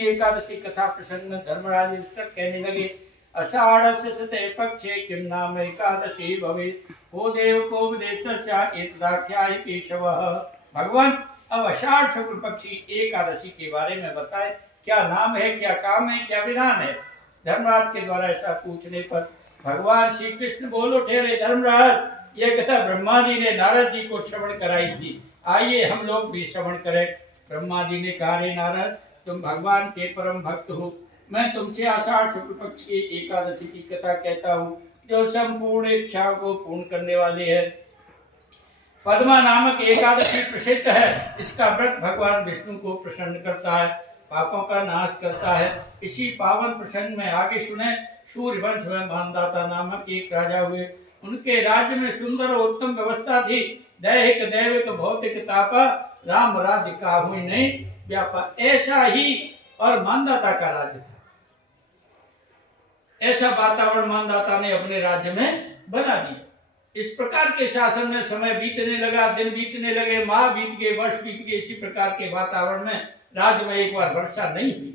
एकादशी कथा प्रसंग में धर्मराज युधिष्ठिर कहने लगे, आषाढ़स्य शते पक्षे किम नाम एकादशी भवेत् को देव कोपदेशस्य एतदाख्याय केशवः। भगवान अब आषाढ़ शुक्ल पक्षी एकादशी के बारे में बताए, क्या नाम है, क्या काम है, क्या विधान है। धर्मराज के द्वारा ऐसा पूछने पर भगवान श्री कृष्ण बोल उठे, रे धर्मराज, यह कथा ब्रह्मा जी ने नारद जी को श्रवण कराई थी, आइए हम लोग भी श्रवण करें। ब्रह्मा जी ने कहा, रे नारद, तुम भगवान के परम भक्त हो, मैं तुमसे आषाढ़ शुक्ल पक्ष की एकादशी की कथा कहता हूँ, जो संपूर्ण इच्छाओं को पूर्ण करने वाली है। पद्मा नामक एकादशी प्रसिद्ध है। इसका व्रत भगवान विष्णु को प्रसन्न करता है, पापों का नाश करता है। इसी पावन प्रसंग में आगे सुने, सूर्यवंश में मानदाता नामक एक राजा हुए। उनके राज्य में सुंदर और उत्तम व्यवस्था थी। दैहिक दैविक भौतिक तापा राम राज्य का हुई नहीं व्यापार, ऐसा ही और मानदाता का राज्य था। ऐसा वातावरण मानदाता ने अपने राज्य में बना दिया। इस प्रकार के शासन में समय बीतने लगा, दिन बीतने लगे, माह बीत गए, वर्ष बीत गए। इसी प्रकार के वातावरण में राज्य में एक बार वर्षा नहीं हुई।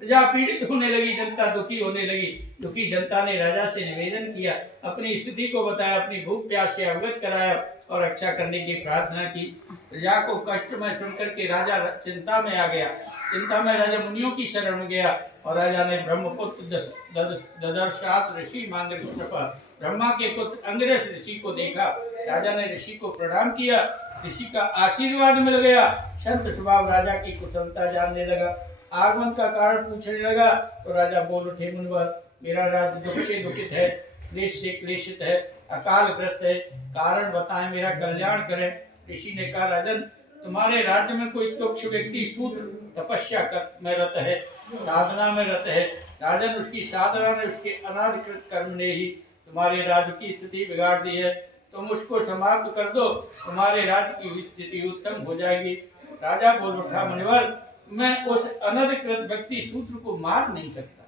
प्रजा पीड़ित होने लगी, जनता दुखी होने लगी। दुखी जनता ने राजा से निवेदन किया, अपनी स्थिति को बताया, अपनी भूख प्यास से अवगत कराया और रक्षा करने की प्रार्थना की। प्रजा को कष्ट में सुनकर के राजा चिंता में आ गया। चिंता में राजा मुनियों की शरण में गया और राजा ने ब्रह्मपुत्र ददर्शात ऋषि मांगरिष्ठप, ब्रह्मा के पुत्र अंगिरस ऋषि को देखा। राजा ने ऋषि को प्रणाम किया, ऋषि का आशीर्वाद मिल गया। संत स्वभाव राजा की कुशलता जानने लगा, आगमन का कारण पूछने लगा। तो राजा बोल उठे, मुनिवर, मेरा राज्य दुख से दुखित है, क्लेश से क्लेशित है, अकालग्रस्त है, कारण बताएं, मेरा कल्याण करें। ऋषि ने कहा, राजन, तुम्हारे राज्य में कोई तुच्छ व्यक्ति शूद्र तपस्या में रत है, साधना में रत है। राजन, उसकी साधना ने, उसके अनाधिकृत कर्म ने ही तुम्हारे राज्य की स्थिति बिगाड़ दी है। तुम उसको समाप्त कर दो, तुम्हारे राज्य की स्थिति उत्तम हो जाएगी। राजा बोल उठा, मुनिवर, मैं उस अनधिकृत व्यक्ति शूद्र को मार नहीं सकता,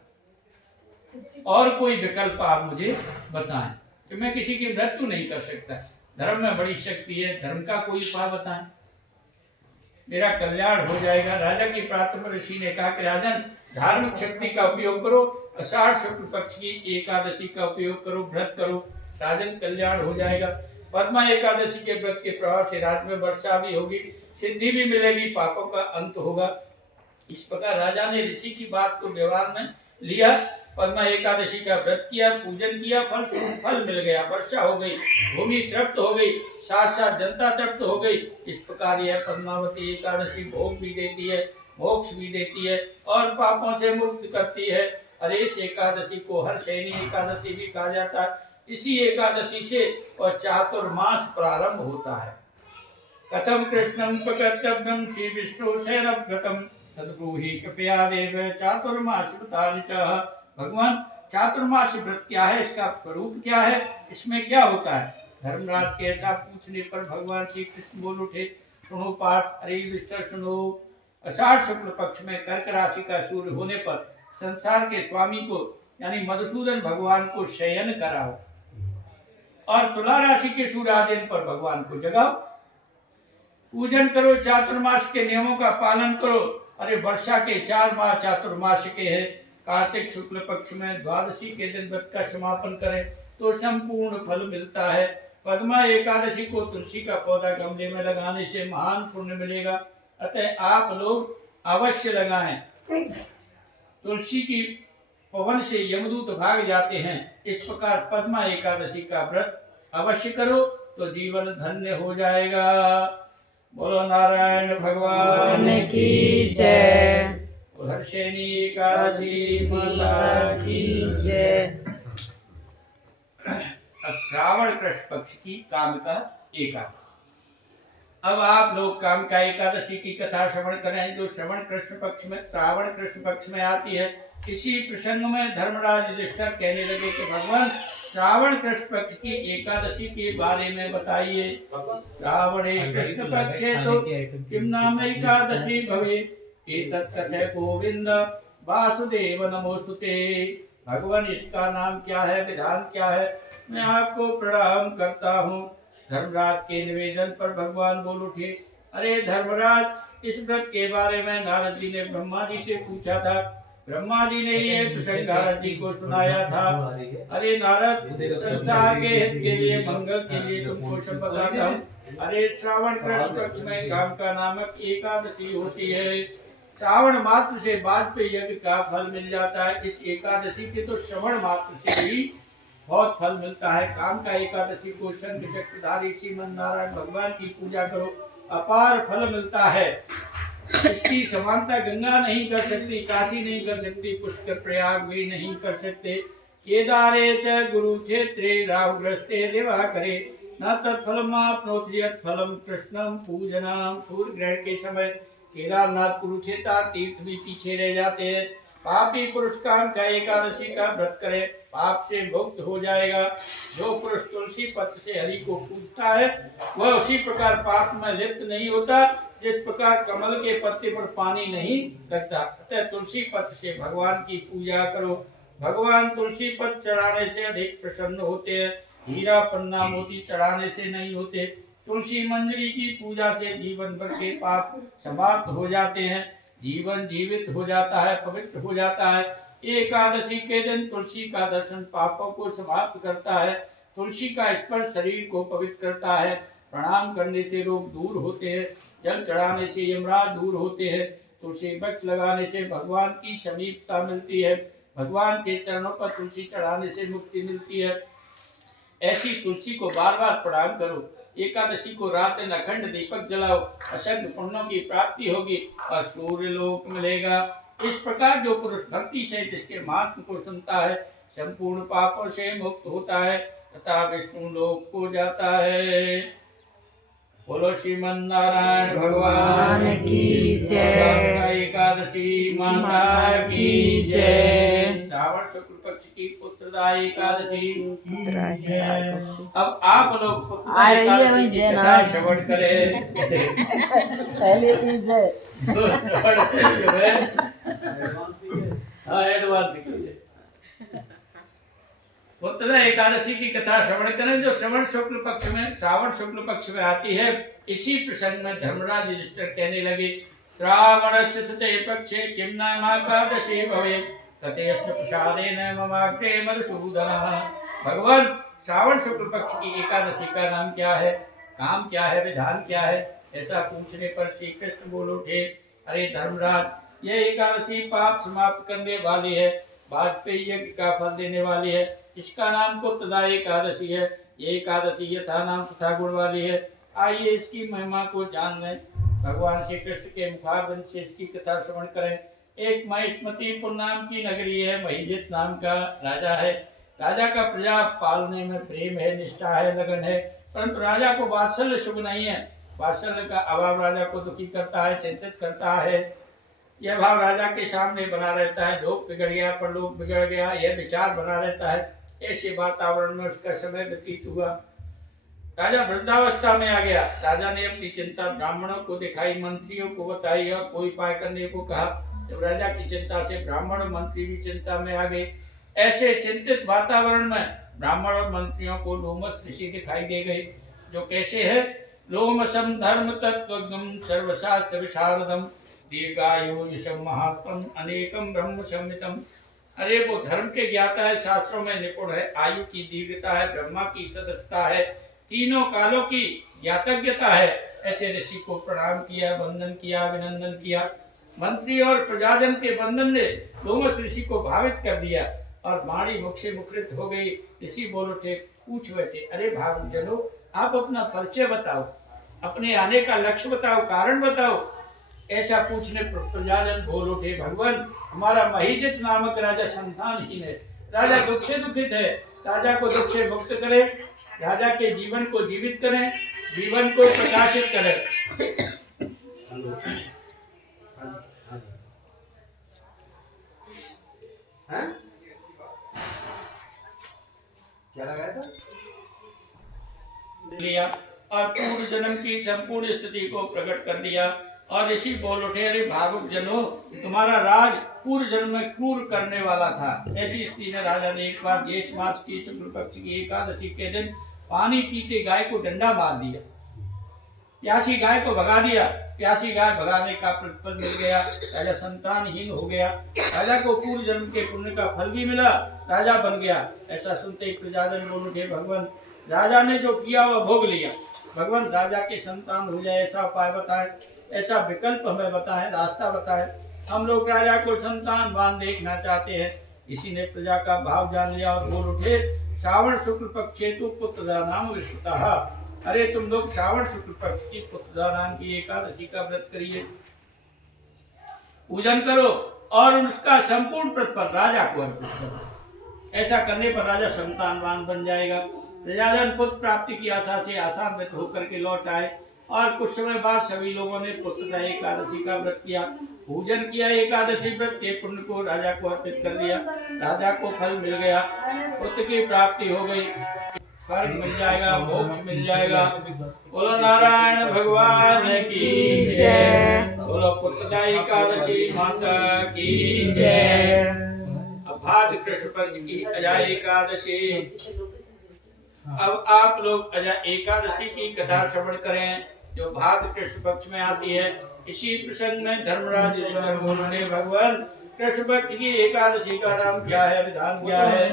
और कोई विकल्प आप मुझे बताएं कि मैं किसी की मृत्यु नहीं कर सकता। धर्म में बड़ी शक्ति है, धर्म का कोई उपाय बताएं, मेरा कल्याण हो जाएगा। राजा की प्रार्थना पर ऋषि ने कहा कि राजन, धार्मिक शक्ति का उपयोग करो, आषाढ़ शुक्ल पक्ष की एकादशी का उपयोग करो, व्रत करो, राजन कल्याण हो जाएगा। पद्मा एकादशी के व्रत के प्रभाव से राज्य में वर्षा भी होगी, सिद्धि भी मिलेगी, पापों का अंत होगा। इस प्रकार राजा ने ऋषि की बात को व्यवहार में लिया। पद्मा एकादशी का व्रत किया, पूजन किया, फल मिल गया, वर्षा हो गई, भूमि तृप्त हो गई, साथ साथ जनता तृप्त हो गई। इस प्रकार यह पद्मावती एकादशी भोग भी देती है, मोक्ष भी देती है और पापों से मुक्त करती है। और इस एकादशी को हर्षैनी एकादशी भी कहा जाता है। इसी एकादशी से और चातुर्मास प्रारंभ होता है। कथम कृष्णं प्रकर्तव्यं श्री विष्णु शयनव्रतम तद्ब्रूहि कृपया देव चातुर्मास व्रतानि च। भगवान, चातुर्मास व्रत क्या है, इसका स्वरूप क्या है, इसमें क्या होता है। धर्मराज के ऐसा पूछने पर भगवान श्री कृष्ण बोल उठे, सुनो पाठ, अरे युधिष्ठिर सुनो। आषाढ़ शुक्ल पक्ष में कर्क राशि का सूर्य होने पर संसार के स्वामी को यानी मधुसूदन भगवान को शयन कराओ और तुला राशि के सूर्यादयन पर भगवान को जगाओ, पूजन करो, चातुर्मास के नियमों का पालन करो। अरे वर्षा के 4 माह चातुर्मास के हैं। कार्तिक शुक्ल पक्ष में द्वादशी के दिन व्रत का समापन करें तो संपूर्ण फल मिलता है। पद्मा एकादशी को तुलसी का पौधा गमले में लगाने से महान पुण्य मिलेगा, अतः आप लोग अवश्य लगाएं। तुलसी की पवन से यमदूत भाग जाते हैं। इस प्रकार पद्मा एकादशी का व्रत अवश्य करो तो जीवन धन्य हो जाएगा। बोलो नारायण भगवान की जय। हर्षैनी एकादशी माता की जय। श्रावण कृष्ण पक्ष की कामिका एकादशी। अब आप लोग कामिका एकादशी की कथा श्रवण करें, जो श्रावण कृष्ण पक्ष में आती है। इसी प्रसंग में धर्मराज युधिष्ठिर कहने लगे कि भगवान, श्रावण कृष्ण पक्ष की एकादशी के बारे में बताइए। श्रावणे कृष्ण पक्षे तो किम नाम एकादशी भवेत् एतत् कथय गोविंद वासुदेव नमोस्तुते। भगवान, इसका नाम क्या है, विधान क्या है, मैं आपको प्रणाम करता हूँ। धर्मराज के निवेदन पर भगवान बोल उठे, अरे धर्मराज, इस व्रत के बारे में नारद जी ने ब्रह्मा जी से पूछा था। ब्रह्मा जी ने ये प्रसंग नारद जी को सुनाया था। अरे नारद, संसार के हित के लिए, मंगल के लिए तुमको सब बताता हूँ। अरे श्रावण कृष्ण पक्ष में काम का नामक एकादशी होती है। श्रावण मात्र से वाजपेयी यज्ञ का फल मिल जाता है। इस एकादशी के तो श्रवण मात्र से ही बहुत फल मिलता है। काम का एकादशी को शंख चक्रधारी श्रीमन नारायण भगवान की पूजा करो, अपार फल मिलता है। इसकी समानता गंगा नहीं कर सकती, काशी नहीं कर सकती, पुष्कर प्रयाग भी नहीं कर सकते। केदारे च गुरुक्षेत्रे राहुग्रस्ते दिवाकरे न तत्फलमाप्नोति यत्फलं कृष्णं पूजनम। सूर्य ग्रहण के समय केदारनाथ कुरुक्षेत्र तीर्थ भी पीछे रह जाते हैं। पापी पुरुष काम का एकादशी का व्रत करे, पाप से मुक्त हो जाएगा। जो पुरुष तुलसी पत्र से हरि को पूजता है वह उसी प्रकार पाप में लिप्त नहीं होता जिस प्रकार कमल के पत्ते पर पानी नहीं लगता। अतः तुलसी पत्र से भगवान की पूजा करो। भगवान तुलसी पत्र चढ़ाने से अधिक प्रसन्न होते हैं, हीरा पन्ना मोती चढ़ाने से नहीं होते। तुलसी मंजरी की पूजा से जीवन भर के पाप समाप्त हो जाते हैं, जीवन जीवित हो जाता है, पवित्र हो जाता है। एकादशी के दिन तुलसी का दर्शन पापों को समाप्त करता है। तुलसी का स्पर्श शरीर को पवित्र करता है। प्रणाम करने से रोग दूर होते हैं, जल चढ़ाने से यमराज दूर होते हैं, तुलसी वृक्ष लगाने से भगवान की समीपता मिलती है, भगवान के चरणों पर तुलसी चढ़ाने से मुक्ति मिलती है। ऐसी तुलसी को बार बार प्रणाम करो। एकादशी को रात दिन अखंड दीपक जलाओ, असंख्य पुण्यों की प्राप्ति होगी और सूर्य लोक मिलेगा। इस प्रकार जो पुरुष भक्ति से इसके महात्म को सुनता है संपूर्ण पापों से मुक्त होता है तथा विष्णु लोक को जाता है। बोलो श्रीमन नारायण भगवान की जय। एकादशी माता की जय। श्रावण शुक्ल पक्ष की पुत्रदा एकादशी। अब आप लोग पुत्रदा एकादशी की कथा श्रवण करें। पहले की जय। हाँ, एडवांस कीजिए। पुत्रदा एकादशी की कथा श्रवण करें जो श्रावण शुक्ल पक्ष में आती है। इसी प्रसंग में धर्मराज युधिष्ठिर कहने लगे, श्रावणस्य शते पक्षे किं नामाकादशी भवेत् ततेऽस्य प्रसादेन ममाग्रे मधुसूदनः। भगवान, श्रावण शुक्ल पक्ष की एकादशी का नाम क्या है, काम क्या है, विधान क्या है? ऐसा पूछने पर श्री कृष्ण बोल उठे, अरे धर्मराज, यह एकादशी पाप समाप्त करने वाली है, वाजपेयी यज्ञ का फल देने वाली है। इसका नाम पुत्रदा एकादशी है। ये एकादशी यथा नाम तथा गुण वाली है। आइए इसकी महिमा को जान लें। भगवान श्री कृष्ण के मुखारबिंद से इसकी कथा श्रवण करें। एक महिष्मतीपुर नाम की नगरी है। महिजित नाम का राजा है। राजा का प्रजा पालने में प्रेम है, निष्ठा है, लगन है, परंतु राजा को वात्सल्य शुभ नहीं है। वात्सल्य का अभाव राजा को दुखी करता है, चिंतित करता है। यह भाव राजा के सामने बना रहता है। लोक बिगड़ गया, परलोक बिगड़ गया, यह विचार बना रहता है। ऐसे वातावरण में उसका समय व्यतीत हुआ। राजा वृद्धावस्था में आ गया। राजा ने अपनी चिंता ब्राह्मणों को दिखाई, मंत्रियों को बताई और कोई उपाय करने को कहा। जब राजा की चिंता से ब्राह्मण और मंत्री भी चिंता में आ गए। ऐसे चिंतित वातावरण में ब्राह्मण और मंत्रियों को लोमस ऋषि दिखाई दे गई, जो कैसे है, लोमसम धर्म तत्वज्ञम सर्वशास्त्र विशारदम दीर्घायु यशम महात्म अनेकम ब्रह्म संहितम। अरे वो धर्म के ज्ञाता है, शास्त्रों में निपुण है, आयु की दीर्घता है, ब्रह्मा की सदस्यता है, तीनों कालों की ज्ञातज्ञता है। ऐसे ऋषि को प्रणाम किया, वंदन किया, अभिनंदन किया। मंत्री और प्रजाजन के वंदन ने लोमस ऋषि को भावित कर दिया और वाणी मुख से मुखरित हो गई। ऋषि बोल उठे, पूछ बैठे, अरे भावजनों, आप अपना परिचय बताओ, अपने आने का लक्ष्य बताओ, कारण बताओ। ऐसा पूछने पर प्रजाजन बोल उठे, भगवान, हमारा महिजित नामक राजा संतानहीन है। राजा दुख से दुखित है। राजा को दुख से मुक्त करें, राजा के जीवन को जीवित करें, जीवन को प्रकाशित करें। क्या लगाया था? लिया और पूर्व जन्म की संपूर्ण स्थिति को प्रकट कर दिया। और ऋषि बोल उठे, अरे भावुक जनों, तुम्हारा राज पूर्व जन्म में क्रूर करने वाला था। ऐसी स्थिति में राजा ने एक बार ज्येष्ठ मास की शुक्ल पक्ष की एकादशी के दिन पानी पीते गाय को डंडा मार दिया। प्यासी गाय को भगा दिया। प्यासी गाय भगाने का प्रतिफल मिल गया, राजा संतानहीन हो गया। राजा को पूर्व जन्म के पुण्य का फल भी मिला, राजा बन गया। ऐसा सुनते ही प्रजाजन बोल उठे, भगवान राजा ने जो किया वह भोग लिया। भगवान राजा के संतान हो जाए ऐसा उपाय बताए, ऐसा विकल्प हमें बताएं, रास्ता बताएं। हम लोग राजा को संतानवान देखना चाहते हैं। इसी ने प्रजा का भाव जान लिया और बोल उठे, श्रावण शुक्ल पक्षे तु पुत्र नाम विश्रुतः। अरे तुम लोग श्रावण शुक्ल पक्ष की पुत्र नाम की एकादशी का व्रत करिए, पूजन करो और उसका संपूर्ण प्रतिफल राजा को अर्पित करो। ऐसा करने पर राजा संतानवान बन जाएगा। प्रजाजन पुत्र प्राप्ति की आशा से आसान्वित होकर के लौट आए और कुछ समय बाद सभी लोगों ने पुत्रदा एकादशी का व्रत किया, पूजन किया। एकादशी व्रत के पुण्य को राजा को अर्पित कर दिया। राजा को फल मिल गया, पुत्र की प्राप्ति हो गई, स्वर्ग मिल जाएगा, मोक्ष मिल जाएगा। बोलो नारायण भगवान की जय। बोलो पुत्रदा एकादशी माता की जय। भाद्र कृष्ण पक्ष की अजा एकादशी। अब आप लोग अजा एकादशी की कथा श्रवण करें जो भाद्र कृष्ण पक्ष में आती है। इसी प्रसंग में धर्मराज युधिष्ठिर बोले, भगवान कृष्ण पक्ष की एकादशी का नाम क्या है, विधान क्या है?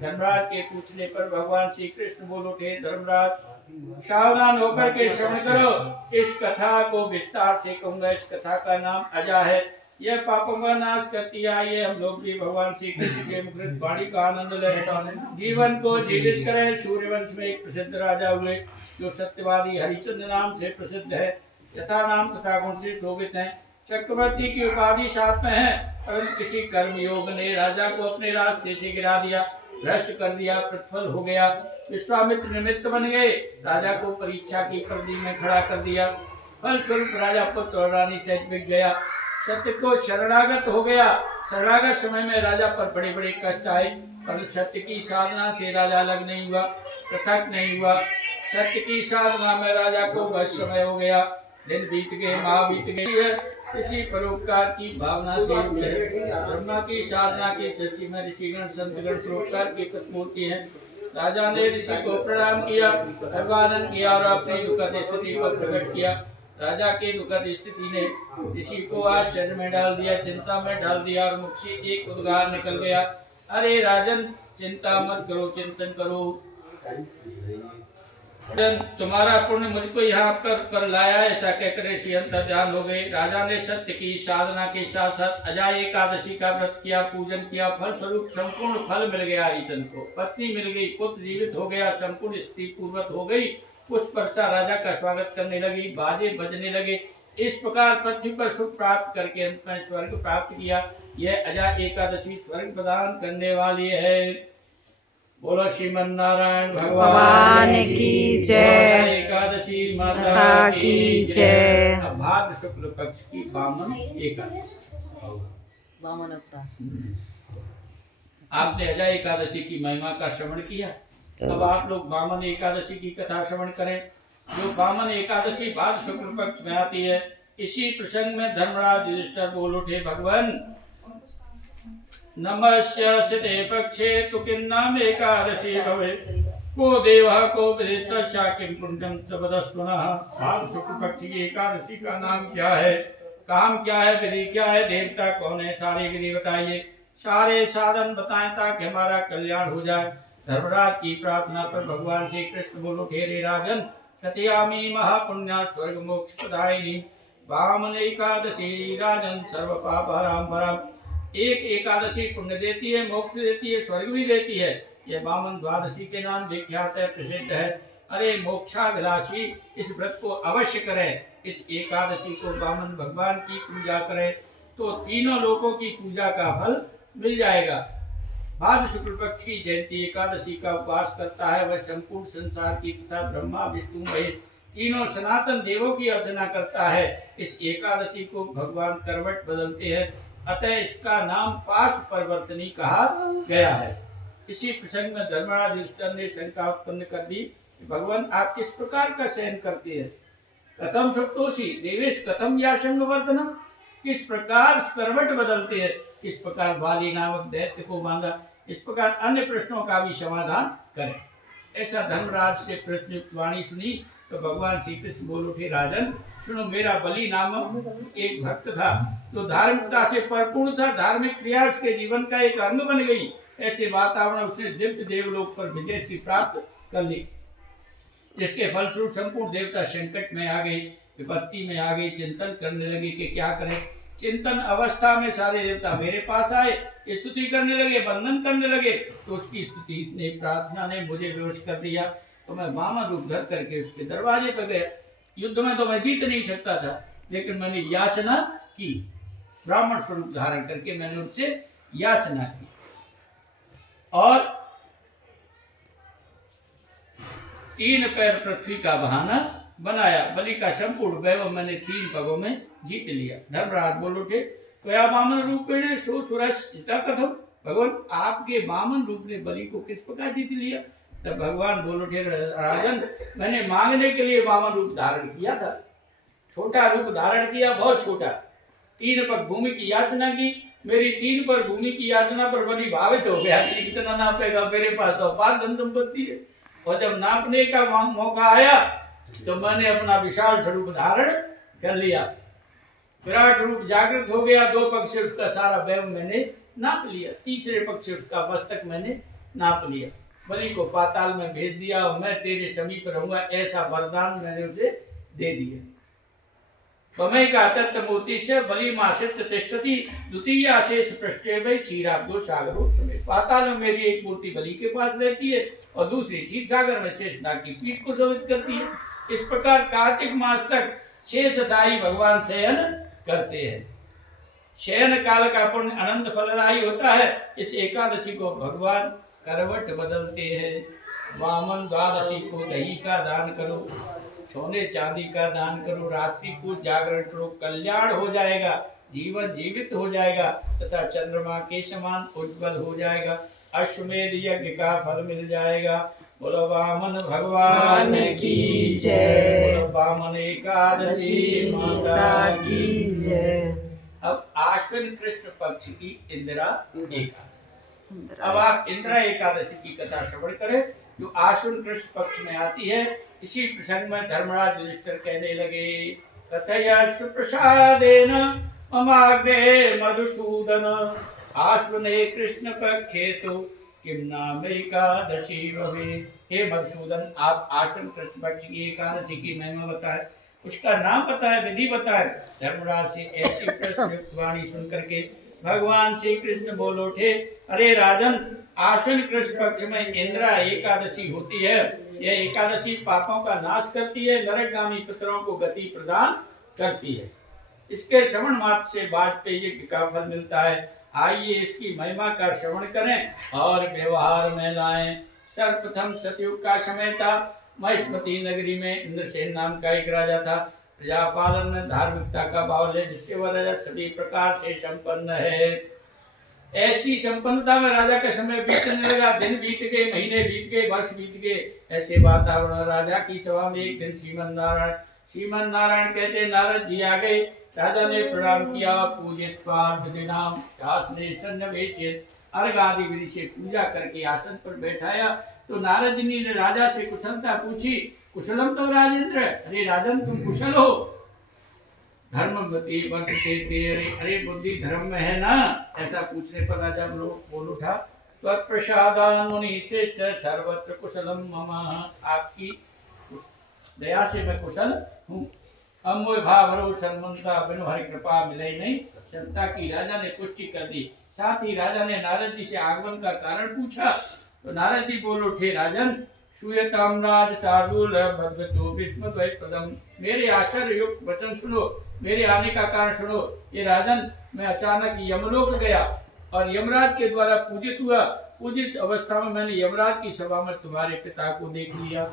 धर्मराज के पूछने पर भगवान श्री कृष्ण बोल उठे, धर्मराज सावधान होकर के श्रवण करो। इस कथा को विस्तार से कहूंगा। इस कथा का नाम अजा है, यह पापों का नाश करती है। ये हम लोग भी भगवान श्री कृष्ण के मुखरित वाणी का आनंद लें, जीवन को जीवित करें। सूर्यवंश में एक प्रसिद्ध राजा हुए जो सत्यवादी हरिचंद्र नाम से प्रसिद्ध है, यथा नाम तथा गुण से शोभित है। चक्रवर्ती की उपाधि साथ में है, परंतु किसी कर्मयोग ने राजा को अपने रास्ते से गिरा दिया, भ्रष्ट कर दिया, प्रतिफल हो गया। विश्वामित्र निमित्त बन गए, राजा को परीक्षा की परिधि में खड़ा कर दिया। फल स्वरूप राजा पुत्र और रानी सहित बिक गया, सत्य को शरणागत हो गया। शरणागत समय में राजा पर बड़े बड़े कष्ट आए, पर सत्य की साधना से राजा अलग नहीं हुआ, पृथक नहीं हुआ। सत्य की साधना में राजा को बस समय हो गया, दिन बीत गए, माह बीत गई। इसी परोपकार की भावना से ब्रह्मा की साधना की सच्ची में ऋषिगण संतगण परोपकार की प्रतिमूर्ति है। राजा ने ऋषि को प्रणाम किया, अभिवादन किया और अपनी दुखद स्थिति पर प्रकट किया। राजा के दुखद स्थिति ने ऋषि को आश्चर्य में डाल दिया, चिंता में डाल दिया और मुख से एक उद्गार निकल गया, अरे राजन चिंता मत करो, चिंतन करो। तुम्हारा पुण्य मुझको यहाँ कर लाया, ऐसा कहकर ऋषि अंतर्ध्यान हो गए। राजा ने सत्य की साधना के साथ साथ अजा एकादशी का व्रत किया, पूजन किया। फल स्वरूप संपूर्ण फल मिल गया। ईशन को पत्नी मिल गई, पुत्र जीवित हो गया, संपूर्ण स्त्री पूर्वत हो गई। पुष्प वर्षा राजा का स्वागत करने लगी, बाजे बजने लगे। इस प्रकार पृथ्वी पर सुख प्राप्त करके अंत में स्वर्ग प्राप्त किया। यह अजा एकादशी स्वर्ग प्रदान करने वाली है। बोलो श्रीमन नारायण भगवान की जय। एकादशी माता की जय। भाद्र शुक्ल पक्ष की वामन एकादशी। वामन अवतार। आपने अजा एकादशी की महिमा का श्रवण किया, अब आप लोग वामन एकादशी की कथा श्रवण करें जो वामन एकादशी भाद्र शुक्ल पक्ष में आती है। इसी प्रसंग में धर्मराज युधिष्ठिर बोल उठे, भगवान नमस्यते पक्षे तु किन्नाम एकादशी भवे, को देवः को विदित्वा किं पुण्यं च वदस्वनः। भाद्र शुक्ल पक्ष की एकादशी का नाम क्या है, काम क्या है, विधि क्या है, देवता कौन है, सारी विधि बताइए, सारे साधन बताएं ताकि हमारा कल्याण हो जाए। धर्मराज की प्रार्थना पर भगवान श्री कृष्ण बोल उठे, रे राजन कथयामि महापुण्या स्वर्ग मोक्ष प्रदायिनी वामन एकादशी राजन सर्व पापहराम परम। एक एकादशी पुण्य देती है, मोक्ष देती है, स्वर्ग भी देती है। यह वामन द्वादशी के नाम विख्यात है, प्रसिद्ध है। अरे मोक्षाभिलाषी इस व्रत को अवश्य करें। इस एकादशी को वामन भगवान की पूजा करें तो तीनों लोकों की पूजा का फल मिल जाएगा। भाद्र शुक्ल पक्ष की जयंती एकादशी का उपवास करता है वह संपूर्ण संसार की तथा ब्रह्मा विष्णु महेश तीनों सनातन देवों की अर्चना करता है। इस एकादशी को भगवान करवट बदलते हैं, अतः इसका नाम पार्श्व परिवर्तनी कहा गया है। इसी प्रसंग में धर्मराज युधिष्ठिर ने शंका उत्पन्न कर दी, भगवान आप किस प्रकार का शयन करते हैं? कथम सुप्तोषि देवेश कथम याशंग वर्तनम, किस प्रकार करवट बदलते हैं, किस प्रकार बाली नामक दैत्य को बांधा, इस प्रकार अन्य प्रश्नों का भी समाधान करें। ऐसा धर्मराज से प्रश्न वाणी सुनी तो भगवान श्री कृष्ण बोल उठे, राजन सुनो, मेरा बलि नामक एक भक्त था जो धार्मिकता से परिपूर्ण था, धार्मिक क्रिया उसके जीवन का एक अंग बन गई। ऐसे वातावरण उसने दिव्य देवलोक पर विजय से प्राप्त कर ली, जिसके फलस्वरूप संपूर्ण देवता संकट में आ गए, विपत्ति में आ गए, चिंतन करने लगे कि क्या करें। चिंतन अवस्था में सारे देवता मेरे पास आए, स्तुति करने लगे, वंदन करने लगे। तो उसकी स्तुति ने, प्रार्थना ने मुझे विवश कर दिया। तो मैं वामन रूप धर करके उसके दरवाजे पर गया। युद्ध में तो मैं जीत नहीं सकता था, लेकिन मैंने याचना की, ब्राह्मण स्वरूप धारण करके मैंने उनसे याचना की और 3 पैर पृथ्वी का बहाना बनाया। बलि का संपूर्ण वैभव मैंने 3 पगों में जीत लिया। धर्मराज बोल उठे, त्वया वामन रूपेण सो सुरस जिता कथम। भगवान, आपके वामन रूप ने बलि को किस प्रकार जीत लिया? तब भगवान बोल उठे, राजन मैंने मांगने के लिए वामन रूप धारण किया था, छोटा रूप धारण किया, बहुत छोटा। 3 पग भूमि की याचना की, मेरी 3 पर भूमि की याचना पर बलि भावित हो गया कि कितना नापेगा, मेरे पास तो अपार धन संपत्ति है। और जब नापने का मौका आया तो मैंने अपना विशाल स्वरूप धारण कर लिया, विराट रूप जागृत हो गया। 2 पग से उसका सारा वैभव मैंने नाप लिया, तीसरे पग से उसका मस्तक मैंने नाप लिया। बलि को पाताल में भेज दिया और मैं तेरे समीप रहूंगा, ऐसा वरदान मैंने उसे दे दिया। तमय का तत्वमूर्ति से बलि मासित तिष्ठति द्वितीय आशेष पृष्ठे में क्षीराब्दो सागरो समेत। पाताल में मेरी एक मूर्ति बलि के पास रहती है और दूसरी क्षीर सागर में शेषनाग की पीठ को शोभित करती है। इस प्रकार कार्तिक मास तक शेषशाही भगवान शयन करते हैं। शयन काल का पुण्य अनंत फलदायी होता है। इस एकादशी को भगवान करवट बदलते हैं। वामन द्वादशी को दही का दान करो, सोने चांदी का दान करो, रात्रि को जागरण करो, कल्याण हो जाएगा, जीवन जीवित हो जाएगा तथा चंद्रमा के समान उज्जवल हो जाएगा। अश्वमेध यज्ञ का फल मिल जाएगा। बोलो वामन भगवान की जय, बोलो वामन एकादशी माता की जय। अब आश्विन कृष्ण पक्ष की इंदिरा एकादशी। अब आप इंदिरा एकादशी की कथा श्रवण करें जो आश्विन कृष्ण पक्ष में आती है। इसी प्रसंग में धर्मराज युधिष्ठिर कहने लगे, कथया सुप्रसादेन ममाग्रे मधुसूदन आश्वने कृष्ण पक्षे तो किम नाम एकादशी भवे। हे मधुसूदन, आप आश्विन कृष्ण पक्ष की एकादशी की महिमा बताए, उसका नाम बताए, विधि बताए। धर्मराज से ऐसी प्रश्नयुक्त वाणी सुनकर के भगवान श्री कृष्ण बोल उठे, अरे राजन, आश्विन कृष्ण पक्ष में इंदिरा एकादशी होती है। यह एकादशी पापों का नाश करती है, नरकगामी पितरों को गति प्रदान करती है। इसके श्रवण मात्र से वाजपेयी यज्ञ का फल मिलता है। आइए इसकी महिमा का श्रवण करें और व्यवहार में लाएं। सर्वप्रथम सतयुग का समय था। महिष्मती नगरी में इंद्रसेन नाम का एक राजा था। प्रजापालन में धार्मिकता का भाव है, जिससे वह राजा सभी प्रकार से संपन्न है। ऐसी संपन्नता में राजा का समय बीतने लगा। दिन बीत गए, महीने बीत गए, वर्ष बीत गए। ऐसे वातावरण राजा की सभा में एक दिन श्रीमन नारायण कहते नारद जी आ गए। राजा ने प्रणाम किया, पूजित पार्थ नाम शास्त्रे सन्निवेशित, अर्घ आदि विधि से पूजा करके आसन पर बैठाया। तो नारद जी ने राजा से कुशलता पूछी। कुशलम तो राजेंद्र, अरे राजन तुम कुशल हो? धर्मवती वर्तते तेरे, अरे बुद्धि धर्म में है ना? ऐसा पूछने पर राजा बोल उठा, तत्प्रसादान मुनि श्रेष्ठ सर्वत्र कुशलम मम। आपकी दया से मैं कुशल हूँ। अमोय भाव सन्मंता बिनु हरि कृपा मिले नहीं। क्षमता की राजा ने पुष्टि कर दी। साथ ही राजा ने नारद जी से आगमन का कारण पूछा। तो नारद जी बोल उठे, राजन सूयताम राज साधुल भद्वतो विस्मद्वैपदम। मेरे आश्चर्य युक्त वचन सुनो, मेरे आने का कारण सुनो। ये राजन, मैं अचानक यमलोक गया और यमराज के द्वारा पूजित हुआ। पूजित अवस्था में मैंने यमराज की सभा में तुम्हारे पिता को देख लिया।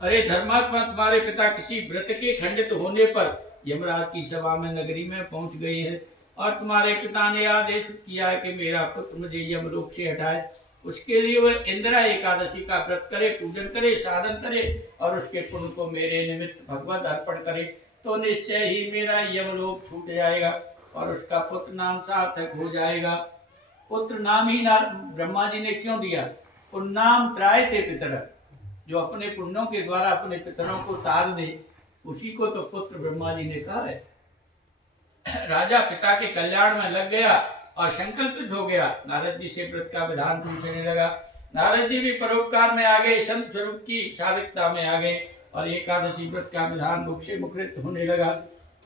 अरे धर्मात्मा, तुम्हारे पिता किसी व्रत के खंडित होने पर यमराज की सभा में नगरी में पहुंच गए हैं और तुम्हारे पिता ने आदेश किया है कि मेरा पुत्र मुझे यमलोक से हटाए। उसके लिए वह इंदिरा एकादशी का व्रत करे, पूजन करे, साधन करे और उसके पुण्य को मेरे निमित्त भगवत अर्पण करे, तो निश्चय ही मेरा यमलोक छूट जाएगा और उसका पुत्र नाम सार्थक हो जाएगा। पुत्र नाम ही ब्रह्मा जी ने क्यों दिया? पुन्नाम त्रायते पितर, जो अपने पुण्यों के द्वारा अपने पितरों को तार दे, उसी को तो पुत्र ब्रह्मा जी ने कहा है। राजा पिता के कल्याण में लग गया और संकल्पित हो गया। नारद जी से व्रत का विधान पूछने लगा। नारद जी भी परोपकार में आ गए, संत स्वरूप की साधकता में आ गए और एकादशी व्रत का विधान मुख से मुखरित होने लगा।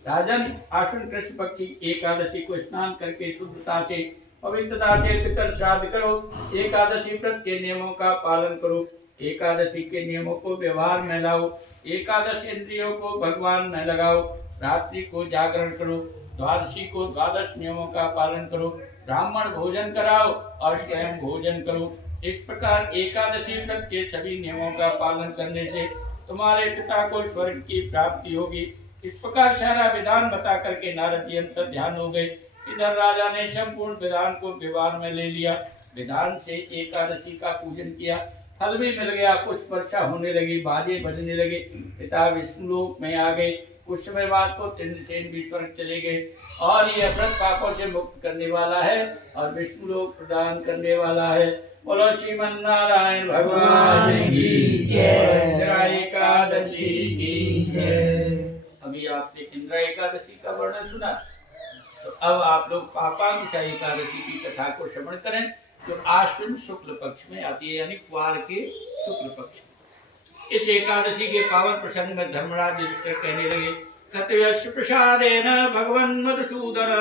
राजन, आश्विन कृष्ण पक्ष की एकादशी को स्नान करके शुद्धता से पवित्रता से पितर श्राद्ध करो। एकादशी व्रत के नियमों का पालन करो। एकादशी के नियमों को व्यवहार में लाओ। एकादश इंद्रियों को भगवान में लगाओ। रात्रि को जागरण करो। द्वादशी को द्वादश नियमों का पालन करो। ब्राह्मण भोजन कराओ और स्वयं भोजन करो। इस प्रकार एकादशी व्रत के सभी नियमों का पालन करने से तुम्हारे पिता को स्वर्ग की प्राप्ति होगी। इस प्रकार सारा विधान बता करके नारद जी अंतर ध्यान हो गए। इधर राजा ने संपूर्ण विधान को व्यवहार में ले लिया। विधान से एकादशी का पूजन किया, फल भी मिल गया, पुष्प वर्षा होने लगी, बाजे बजने लगे। पिता विष्णुलोक में आ गए। कुछ समय बाद को इंद्रसेन भी स्वर्ग चले गए। और यह व्रत पापों से मुक्त करने वाला है और विष्णुलोक प्रदान करने वाला है। बोलो श्रीमन नारायण भगवान की जय। इंद्रा एकादशी की जय। अभी आपने इंद्रा एकादशी का वर्णन सुना, तो अब आप लोग पापांकुशा एकादशी की कथा को श्रवण करें, जो आश्विन शुक्ल पक्ष में आती है, यानी क्वार के शुक्ल पक्ष में। इस एकादशी के पावन प्रसंग में धर्मराज युधिष्ठिर कहने लगे, कतव्यस्य प्रसादेन भगवन् मधुसूदन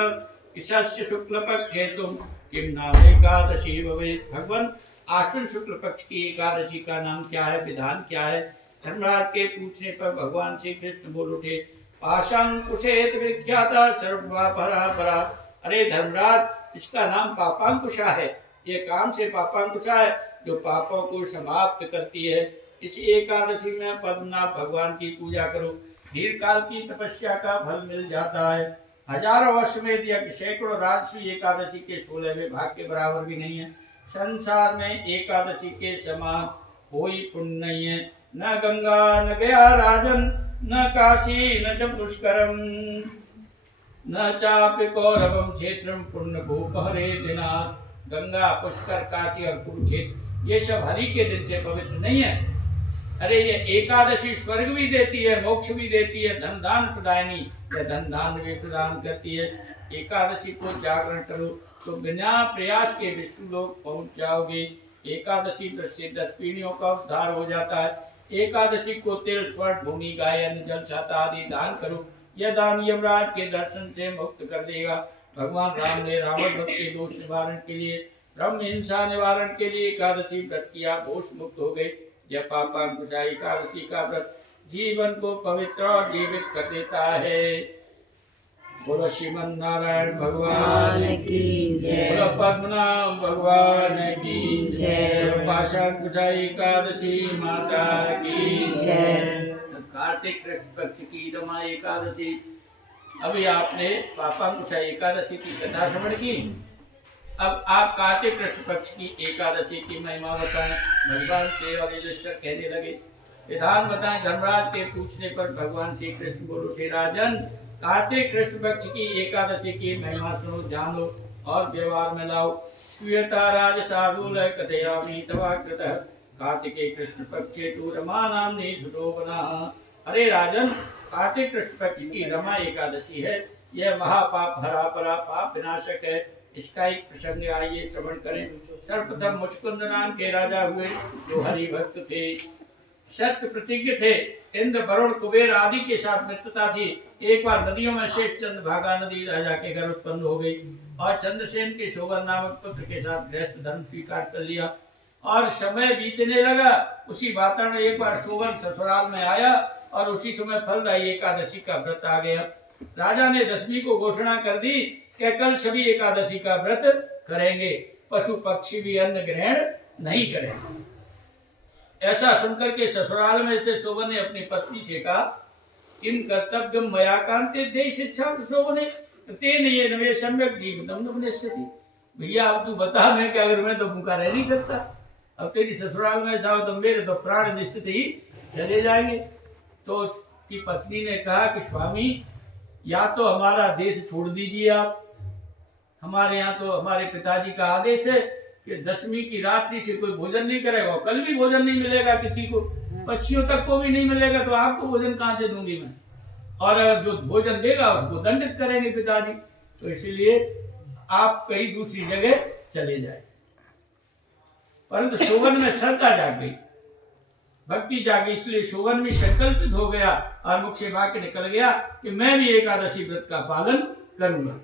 इसस्य शुक्ल पक्षे तुम किम नाम एकादशी भवेत्। भगवान, आश्विन शुक्ल पक्ष की एकादशी का नाम क्या है, विधान क्या है? धर्मराज के पूछने पर भगवान श्री कृष्ण बोल उठे, पाशांकुशेत विख्याता सर्वा परा परा। अरे धर्मराज, इसका नाम पापांकुशा है। ये काम से पापांकुशा है जो पापों को समाप्त करती है। इस एकादशी में पद्मनाभ भगवान की पूजा करो। दीर्घ काल की तपस्या का फल मिल जाता है। हजारों वर्ष में यज्ञ, सैकड़ों राजसी एकादशी के 16वें भाग के बराबर भी नहीं है। संसार में एकादशी के समान कोई पुण्य नहीं है। न गंगा न गया राजन, न काशी न च पुष्करम, न चापि कौरवम क्षेत्रम पुण्य भूप हरे दिनाथ। गंगा, पुष्कर, काशी और कुरुक्षेत्र ये सब हरि के दिन से पवित्र नहीं है। अरे ये एकादशी स्वर्ग भी देती है, मोक्ष भी देती है, धन दान प्रदायनी, यह धन दान भी प्रदान करती है। एकादशी को जागरण करो तो बिना प्रयास के विष्णु लोक पहुंच जाओगे। एकादशी व्रत से 10 पीढ़ियों का उद्धार हो जाता है। एकादशी को तिल, स्वर्ण, भूमि, गाय, अन्न, जल, छाता आदि दान करो। यह दान यमराज के दर्शन से मुक्त कर देगा। भगवान राम ने रावण भक्त के दोष निवारण के लिए, ब्रह्म हिंसा निवारण के लिए एकादशी व्रत किया, दोष मुक्त हो गए। यह पापांकुशा एकादशी का व्रत जीवन को पवित्र और जीवित कर देता है। बोलो श्रीमन नारायण भगवान की जय। बोलो पद्मनाभ भगवान की जय। पाशांकुशा एकादशी माता की जय। कार्तिक कृष्ण पक्ष की रमा एकादशी। अभी आपने पापांकुशा एकादशी की कथा श्रवण की। अब आप कार्तिक कृष्ण पक्ष की एकादशी की महिमा बताएं। भगवान से और युधिष्ठिर कहने लगे, विधान बताएं। धर्मराज के पूछने पर भगवान श्री कृष्ण बोलो, श्री राजन, कार्तिक कृष्ण पक्ष की एकादशी की महिमा सुनो, जान लो और व्यवहार में लाओ। श्रूयता राज शार्दूल कथयामि तवाकृतः कार्तिके कृष्ण पक्षे तु रमा नाम्नि सुतो बना। अरे राजन, कार्तिक कृष्ण पक्ष की रमा एकादशी है। यह महापाप हरा परा पाप विनाशक है। इसका एक प्रसंग आइए श्रवण करें। सर्वप्रथम मुचकुंद नाम के राजा हुए, जो हरि भक्त थे, सत्य प्रतिज्ञ थे। इंद्र, वरुण, कुबेर आदि के साथ मित्रता थी। एक बार नदियों में शेष चंद्रभागा नदी राजा के घर उत्पन्न हो गई और चंद्रसेन के शोभन नामक पुत्र के साथ गृहस्थ धर्म स्वीकार कर लिया। और समय बीतने लगा। उसी वातावरण में एक बार शोभन ससुराल में आया और उसी समय फलदायी एकादशी का व्रत आ गया। राजा ने 10वीं को घोषणा कर दी कि कल सभी एकादशी का व्रत करेंगे, पशु पक्षी भी अन्न ग्रहण नहीं करेंगे। ऐसा सुनकर के ससुराल में थे शोभन ने अपनी पत्नी से कहा, किम कर्तव्यम मया कांते देश इच्छा शोभने तेन ये नवे सम्यक जीवितम नवनिष्यति। भैया अब तू बता, मैं क्या करूं, मैं तो भूखा रह नहीं सकता। अब तेरी ससुराल में जाओ तो मेरे तो प्राण निश्चित ही चले जाएंगे। तो उसकी पत्नी ने कहा कि स्वामी, या तो हमारा देश छोड़ दीजिए आप। हमारे यहाँ तो हमारे पिताजी का आदेश है कि 10वीं की रात्रि से कोई भोजन नहीं करेगा, कल भी भोजन नहीं मिलेगा किसी को। पक्षियों तक को भी नहीं मिलेगा तो आपको भोजन कहाँ से दूंगी मैं। और जो भोजन देगा उसको दंडित करेंगे पिताजी। तो इसलिए आप कहीं दूसरी जगह चले जाए। परंतु शोभन में श्रद्धा जाग गई, भक्ति जागी, इसलिए शोभन भी संकल्पित हो गया और मुख से वाक्य निकल गया कि मैं भी एकादशी व्रत का पालन करूंगा।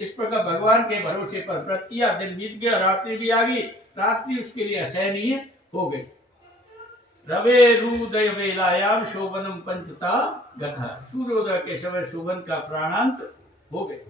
इस प्रकार भगवान के भरोसे पर व्रत किया। दिन बीत गया, रात्रि भी आ गई। रात्रि उसके लिए असहनीय हो गई। रवे रुदय वेलायाम शोभनम पंचता गथा। सूर्योदय के समय शोभन का प्राणांत हो गए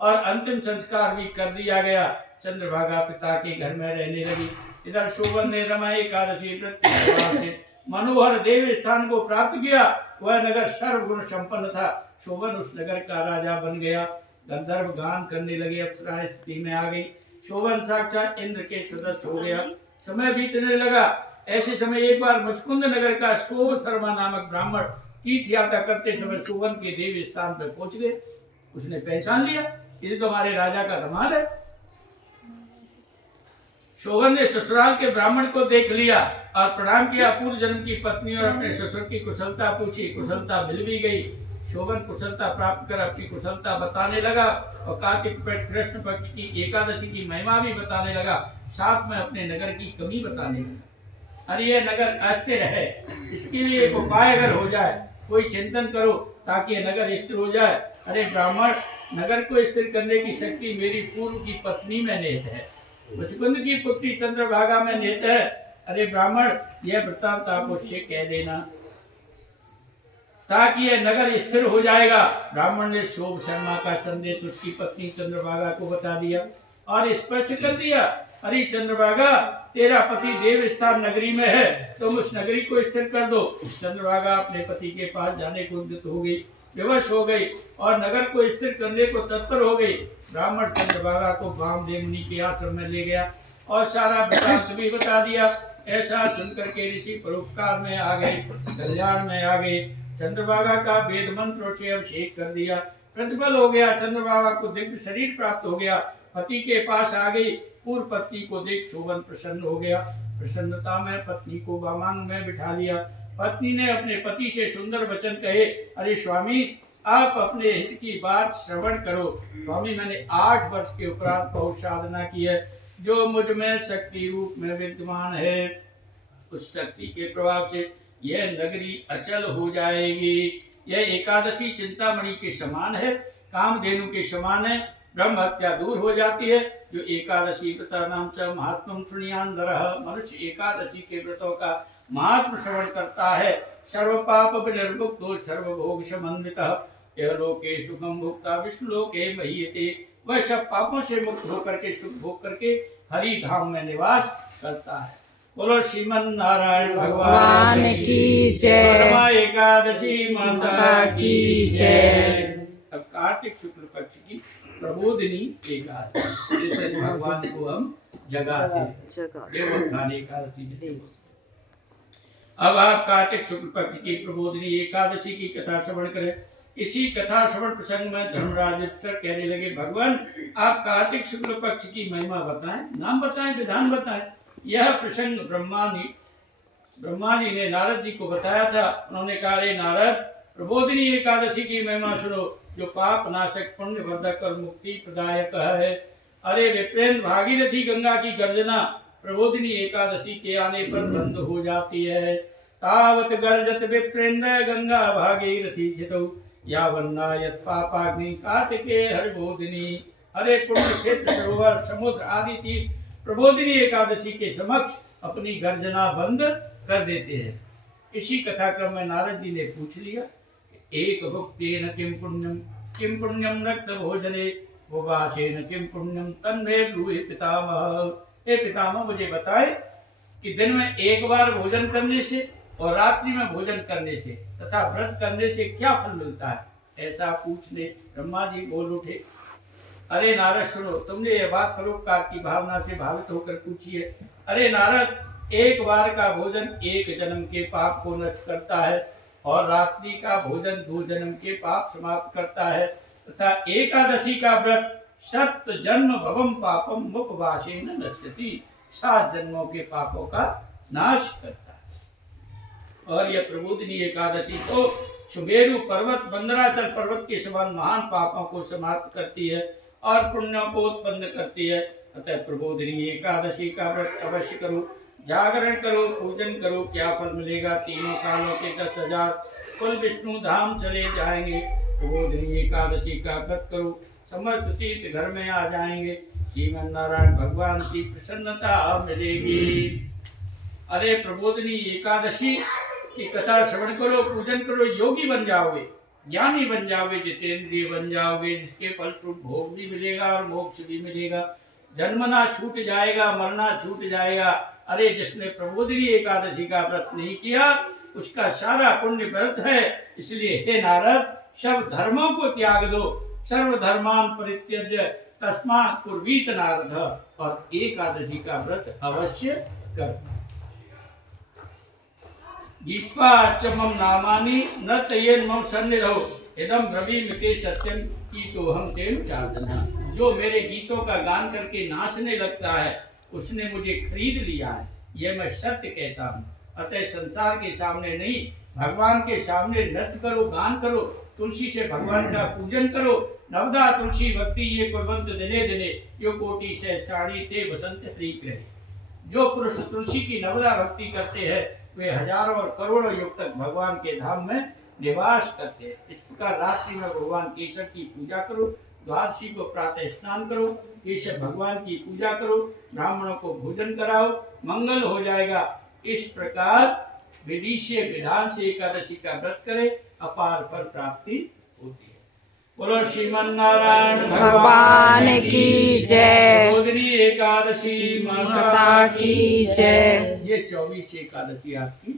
और अंतिम संस्कार भी कर दिया गया। चंद्रभागा पिता के घर में रहने लगी। इधर शोभन ने रमा एकादशी व्रत के प्रभाव से मनोहर देव स्थान को प्राप्त किया। वह नगर सर्वगुण संपन्न था। शोभन उस नगर का राजा बन गया। गंधर्व गान करने लगे, अप्सराएं स्थिति में आ गई। शोभन साक्षात इंद्र के सदस्य हो गया। समय बीतने लगा। ऐसे समय एक बार मुचकुंद नगर का शोभ शर्मा नामक ब्राह्मण तीर्थ यात्रा करते समय शोभन के देव स्थान पर पहुंच गए। उसने पहचान लिया, ये तो हमारे राजा का दामाद है। शोभन ने ससुराल के ब्राह्मण को देख लिया और प्रणाम किया। पूर्व जन्म की पत्नी और अपने ससुर की कुशलता पूछी। कुशलता मिल भी गई। शोभन कुशलता प्राप्त कर अपनी कुशलता बताने लगा और कार्तिक कृष्ण पक्ष की एकादशी की महिमा भी बताने लगा। साथ में अपने नगर की कमी बताने लगा। अरे ये नगर अस्थिर है, इसके लिए एक उपाय अगर हो जाए, कोई चिंतन करो ताकि ये नगर स्थिर हो जाए। अरे ब्राह्मण, नगर को स्थिर करने की शक्ति मेरी पूर्व की पत्नी में निहित है, मुचकुंद की पुत्री चंद्रभागा में निहित है। अरे ब्राह्मण, यह वृत्तांत आप उससे कह देना ताकि यह नगर स्थिर हो जाएगा। ब्राह्मण ने शोभ शर्मा का संदेश उसकी पत्नी चंद्रभागा को बता दिया और स्पष्ट कर दिया। अरे चंद्रभागा, तेरा पति देव स्थान नगरी में है, तुम उस नगरी को स्थिर कर दो। चंद्रभागा अपने पति के पास जाने को उद्यत हो गई, विवश हो गई और नगर को स्थिर करने को तत्पर हो गई। ब्राह्मण चंद्रभागा को वामदेव मुनि के आश्रम में ले गया और सारा वृत्तांत भी बता दिया। ऐसा सुनकर के ऋषि परोपकार में आ गए, कल्याण में आ गए। चंद्रभागा का वेद मंत्रों से अभिषेक कर दिया, प्रतिफल हो गया। चंद्रभागा को दिव्य शरीर प्राप्त हो गया, पति के पास आ गई। पूर्व पत्नी को देख शोभन प्रसन्न हो गया। प्रसन्नता में पत्नी को वामांग में बिठा लिया। पत्नी ने अपने पति से सुंदर वचन कहे। अरे स्वामी, आप अपने हित की बात श्रवण करो। स्वामी, मैंने 8 वर्ष के उपरांत बहुत साधना की है। जो मुझ में शक्ति रूप में विद्यमान है, उस शक्ति के प्रभाव से यह नगरी अचल हो जाएगी। यह एकादशी चिंतामणि के समान है, कामधेनु के समान है। ब्रह्म हत्या दूर हो जाती है। जो एकादशी व्रता नाम च महात्म शृणुयानरः, मनुष्य एकादशी के व्रतों का महात्म श्रवण करता है। सर्व पाप विनिर्मुक्तो सर्वभोग समन्वितः यलोके सुखम भुक्ता विष्णुलोके महीयते। वह सब पापों से मुक्त होकर के सुख भोग करके हरि धाम में निवास करता है। बोलो श्रीमन नारायण भगवान की जय। रमा एकादशी माता की जय। अब कार्तिक शुक्ल पक्ष की प्रबोधिनी एकादशी, जैसे भगवान को हम जगाते हैं, एकादशी। अब आप कार्तिक शुक्ल पक्ष की प्रबोधिनी एकादशी की कथा श्रवण करें। इसी कथा श्रवण प्रसंग में धर्मराज कहने लगे, भगवान आप कार्तिक शुक्ल पक्ष की महिमा बताएं, नाम बताएं, विधान बताएं। यह प्रसंग ब्रह्मा जी ने नारद जी को बताया था। उन्होंने कहा, रे नारद, प्रबोधिनी एकादशी की महिमा सुनो, जो पाप नाशक, पुण्य वर्धक और मुक्ति प्रदायक है। अरे विप्रेंद्र, भागीरथी गंगा की गर्जना प्रबोधिनी एकादशी के आने पर बंद हो जाती है। तावत गर्जत विप्रेंद्र गंगा भागीरथी चितौ यावन्नायत पापाग्नि कार्तिके हरिबोधिनी। अरे पुण्य क्षेत्र, सरोवर, समुद्र आदि तीर्थ प्रबोधिनी एकादशी के समक्ष अपनी गर्जना बंद कर देते हैं। इसी कथा क्रम में नारद जी ने पूछ लिया, एक भुक्तेन किम पुण्यम रक्त भोजने उपवासेन किम पुण्यम तन्मे ब्रूहि पितामह। हे पितामह, मुझे बताए कि दिन में एक बार भोजन करने से और रात्रि में भोजन करने से तथा व्रत करने से क्या फल मिलता है। ऐसा पूछने ब्रह्मा जी बोल उठे, अरे नारद सुनो, तुमने यह बात परोपकार की भावना से भावित होकर पूछी है। अरे नारद, एक बार का भोजन एक जन्म के पाप को नष्ट करता है और रात्रि का भोजन 2 जन्म के पाप समाप्त करता है तथा एकादशी का व्रत 7 जन्म भवम पापम उपवासेन नश्यति, 7 जन्मों के पापों का नाश करता है। और यह प्रबोधिनी एकादशी तो सुमेरु पर्वत बंदराचल पर्वत के समान महान पापों को समाप्त करती है और पुण्यों को उत्पन्न करती है। अतः प्रबोधिनी एकादशी का व्रत अवश्य करो, जागरण करो, पूजन करो। क्या फल मिलेगा? तीनों कालों के 10,000 कुल विष्णु धाम चले जाएंगे। प्रबोधिनी एकादशी का व्रत करो, समस्त तीर्थ घर में आ जाएंगे। श्रीमन नारायण भगवान की प्रसन्नता मिलेगी। अरे प्रबोधिनी एकादशी की कथा श्रवण करो, पूजन करो, योगी बन जाओगे, ज्ञानी बन जाओगे, जितेंद्रिय बन जाओगे, जिसके फलस्वरूप भोग भी मिलेगा और मोक्ष भी मिलेगा। जन्मना छूट जाएगा, मरना छूट जाएगा। अरे जिसने प्रबोधिनी एकादशी का व्रत नहीं किया उसका सारा पुण्य व्यर्थ है। इसलिए हे नारद, सब धर्मों को त्याग दो, सर्वधर्मान परित्यज्य तस्मात् कुर्वीत नारद, और एकादशी का व्रत अवश्य कर। गीत्वा च मम नामानि न तयेन मम सन्निधौ इदं ब्रवीमि सत्यम की तो हम तेन चार्जना। जो मेरे गीतों का गान करके नाचने लगता है उसने मुझे खरीद लिया है, यह मैं सत्य कहता हूँ। अतः संसार के सामने नहीं, भगवान के सामने नृत्य करो, गान करो, तुलसी से भगवान का पूजन करो। नवदा तुलसी भक्ति ये कुर्वन्त दिने दिने यो कोटि सहस्राणि ते वसंत हरिग्रहे। जो पुरुष तुलसी की नवदा भक्ति करते हैं वे हजारों और करोड़ों युग तक भगवान के धाम में निवास करते हैं। इस प्रकार रात्रि में भगवान केशव की पूजा करो, द्वादशी को प्रातः स्नान करो, केशव भगवान की पूजा करो, ब्राह्मणों को भोजन कराओ, मंगल हो जाएगा। इस प्रकार विधि से विधान से एकादशी का व्रत करे, अपार फल प्राप्ति होती है। बोलो श्रीमन नारायण भगवान की जय। प्रबोधिनी एकादशी माता की जय। ये 24 एकादशी आपकी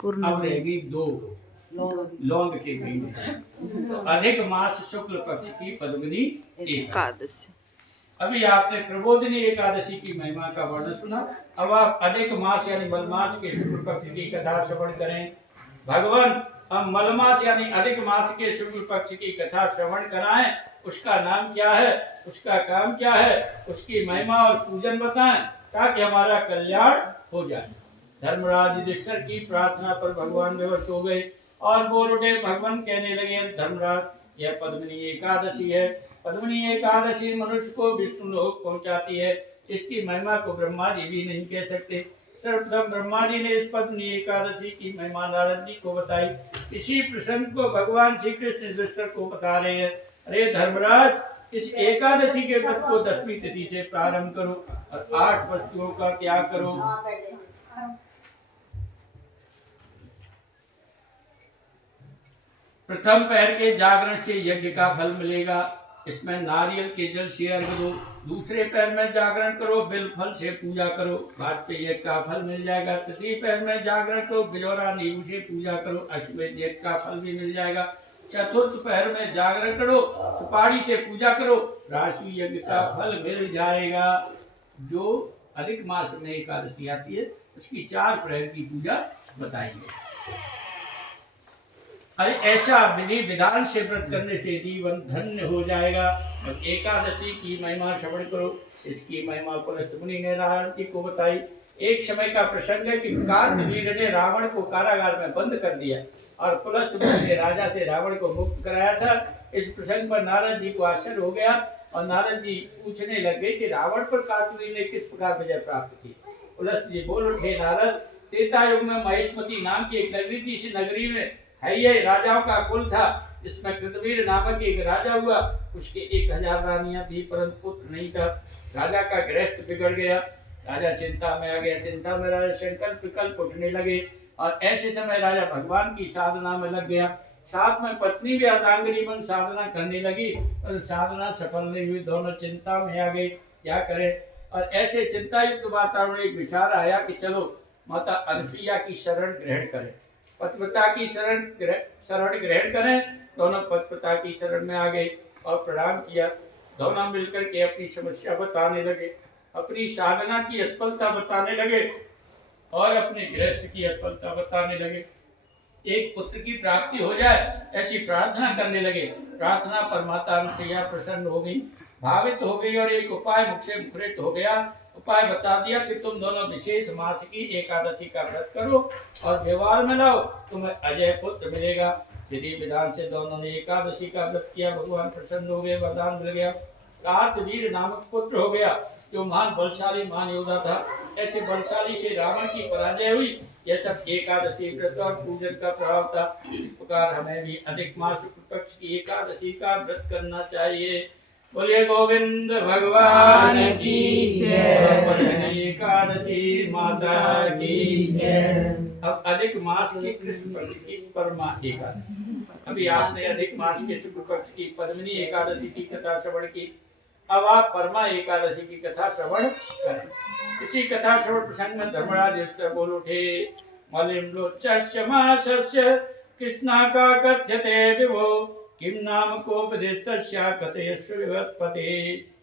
पूर्ण अब रहेगी 2 लौंग के महीने, अधिक मास शुक्ल पक्ष की पद्मिनी एकादशी। अभी आपने प्रबोधिनी एकादशी की महिमा का वर्णन सुना। अब आप अधिक मास यानी मलमास के शुक्ल पक्ष की कथा श्रवण करें। भगवान हम मलमास यानी अधिक मास के शुक्ल पक्ष की कथा श्रवण कराएं। उसका नाम क्या है, उसका काम क्या है, उसकी महिमा और पूजन बताएं ताकि हमारा कल्याण हो जाए। धर्मराज युधिष्ठिर की प्रार्थना पर भगवान विवश हो गए और बोल उठे। भगवान कहने लगे, धर्मराज यह पद्मिनी एकादशी है। पद्मिनी एकादशी मनुष्य को विष्णु लोक पहुंचाती है। इसकी महिमा को ब्रह्मा जी भी नहीं कह सकते। सर्वप्रथम ब्रह्मा जी ने इस पद्मिनी एकादशी की महिमा नारद जी को बताई। इसी प्रसंग को भगवान श्री कृष्ण युधिष्ठिर को बता रहे हैं। अरे धर्मराज, इस एकादशी के व्रत को 10वीं तिथि से प्रारंभ करो और 8 वस्तुओं का त्याग करो। प्रथम पहर के जागरण से यज्ञ का फल मिलेगा, इसमें नारियल के जल से अर्घ दो। दूसरे पहर में जागरण करो, बिल फल से पूजा करो, वाजपेयी यज्ञ का फल मिल जाएगा। तृतीय पहर में जागरण करो, बिजौरा नींबू से पूजा करो, अश्वमेध यज्ञ का फल भी मिल जाएगा। चतुर्थ पहर में जागरण करो, सुपारी से पूजा करो, राशि यज्ञ का फल मिल जाएगा। जो अधिक मास में एकादशी आती है उसकी 4 प्रहर की पूजा बताएंगे। अरे ऐसा विधि विधान से व्रत करने से जीवन धन्य हो जाएगा। और एकादशी की महिमा श्रवण करो। इसकी महिमा पुलस्त मुनि ने नारद जी को बताई। एक समय का प्रसंग है कि कार्तवीर्य ने रावण को कारागार में बंद कर दिया और पुलस्त मुनि ने राजा से रावण को मुक्त कराया था। इस प्रसंग पर नारद जी को आश्चर्य हो गया और नारद जी पूछने लग गए कि रावण पर कार्तवीर्य ने किस प्रकार विजय प्राप्त की। पुलस्त जी बोल उठे, नारद, त्रेता युग में महेशमती नाम की एक नगरी थी। इस नगरी में है ये राजाओं का कुल था। इसमें कृतवीर नामक एक राजा हुआ। उसके 1000 रानियां थी परंतु पुत्र नहीं था। राजा का गृहस्थ बिगड़ गया। राजा चिंता में आ गया। चिंता में राजा संकल्प विकल्प उठने लगे और ऐसे समय राजा भगवान की साधना में लग गया। साथ में पत्नी भी अर्धांगिनी बन साधना करने लगी और साधना सफल नहीं हुई। दोनों चिंता में आ गए, क्या करें। और ऐसे चिंता युक्त वातावरण में एक विचार आया कि चलो माता अनुसुईया की शरण ग्रहण करें, पतिव्रता की शरण ग्रहण करें। दोनों पतिव्रता की शरण में आ गए और प्रणाम किया। दोनों मिलकर के अपनी समस्या बताने लगे, अपनी साधना की असफलता बताने लगे और अपने गृहस्थ की असफलता बताने लगे। एक पुत्र की प्राप्ति हो जाए ऐसी प्रार्थना करने लगे। प्रार्थना पर माता अनुसुईया प्रसन्न हो गई, भावित हो गई और एक उपाय मुख से मुखरित हो गया। उपाय बता दिया कि तुम दोनों विशेष मास की एकादशी का व्रत करो और व्यवहार में लाओ, तुम्हें अजय पुत्र मिलेगा। विधि विधान से दोनों ने एकादशी का व्रत किया, भगवान प्रसन्न हो गए, वरदान मिल गया। कार्तवीर नामक पुत्र हो गया जो महान बलशाली महान योद्धा था। ऐसे बलशाली से रावण की पराजय हुई। यह सब एकादशी व्रत और पूजन का प्रभाव था। इस प्रकार हमें भी अधिक मास शुक्ल पक्ष की एकादशी का व्रत करना चाहिए। बोलिए गोविंद भगवान की जय। एकादशी माता की जय। अब अधिक मास की कृष्ण पक्ष की परमा एकादशी। अभी आपने अधिक मास के शुक्ल पक्ष की पद्मिनी एकादशी की कथा श्रवण की। अब आप परमा एकादशी की कथा श्रवण करें। इसी कथा श्रवण प्रसंग में धर्मराज इससे बोल उठे, मलिम्लोच्चस्य मासस्य कृष्णाका कथ्यते विभो किम नाम कोपदेशस्य कथयस्व विभत्पते।